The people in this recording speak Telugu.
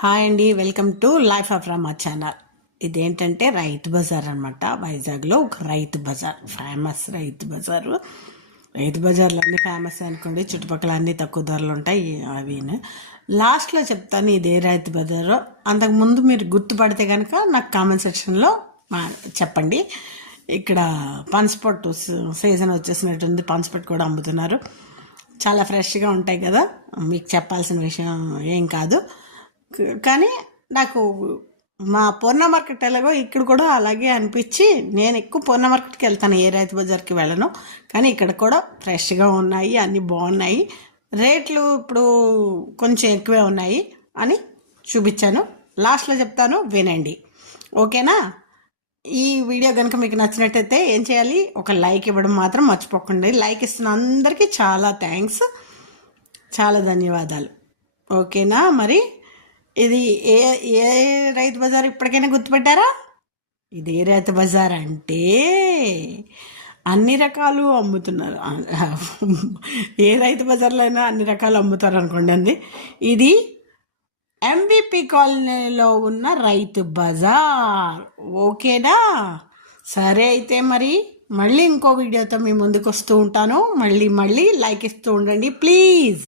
హాయ్ అండి, welcome to life of Rama channel. ఇదేంటంటే రైతు బజార్ అనమాట. వైజాగ్లో ఒక రైతు బజార్, ఫేమస్ రైతు బజారు. రైతు బజార్లు అన్నీ ఫేమస్ అనుకోండి, చుట్టుపక్కల అన్నీ తక్కువ ధరలు ఉంటాయి. అవి లాస్ట్లో చెప్తాను ఇదే రైతు బజారు. అంతకుముందు మీరు గుర్తుపడితే కనుక నాకు కామెంట్ సెక్షన్లో చెప్పండి. ఇక్కడ పనసపొట్టు సీజన్ వచ్చేసినట్టుంది, పనసపొట్టు కూడా అమ్ముతున్నారు. చాలా ఫ్రెష్గా ఉంటాయి కదా, మీకు చెప్పాల్సిన విషయం ఏం కాదు. కానీ నాకు మా పూర్ణ మార్కెట్ ఎలాగో ఇక్కడ కూడా అలాగే అనిపించి నేను ఎక్కువ పూర్ణ మార్కెట్కి వెళ్తాను, ఏ రైతు బజార్కి వెళ్ళను. కానీ ఇక్కడ కూడా ఫ్రెష్గా ఉన్నాయి, అన్నీ బాగున్నాయి. రేట్లు ఇప్పుడు కొంచెం ఎక్కువే ఉన్నాయి అని చూపించాను. లాస్ట్లో చెప్తాను, వినండి, ఓకేనా? ఈ వీడియో కనుక మీకు నచ్చినట్టయితే ఏం చేయాలి, ఒక లైక్ ఇవ్వడం మాత్రం మర్చిపోకండి. లైక్ ఇస్తున్న అందరికీ చాలా థ్యాంక్స్, చాలా ధన్యవాదాలు. ఓకేనా? మరి ఇది ఏ ఏ రైతు బజార్ ఇప్పటికైనా గుర్తుపెట్టారా? ఇది ఏ రైతు బజార్ అంటే అన్ని రకాలు అమ్ముతున్నారు. ఏ రైతు బజార్లో అయినా అన్ని రకాలు అమ్ముతారు అనుకోండి. అంది ఇది ఎంబీపీ కాలనీలో ఉన్న రైతు బజార్. ఓకేనా? సరే అయితే మరి మళ్ళీ ఇంకో వీడియోతో మీ ముందుకు వస్తూ ఉంటాను. మళ్ళీ లైక్ ఇస్తూ ఉండండి ప్లీజ్.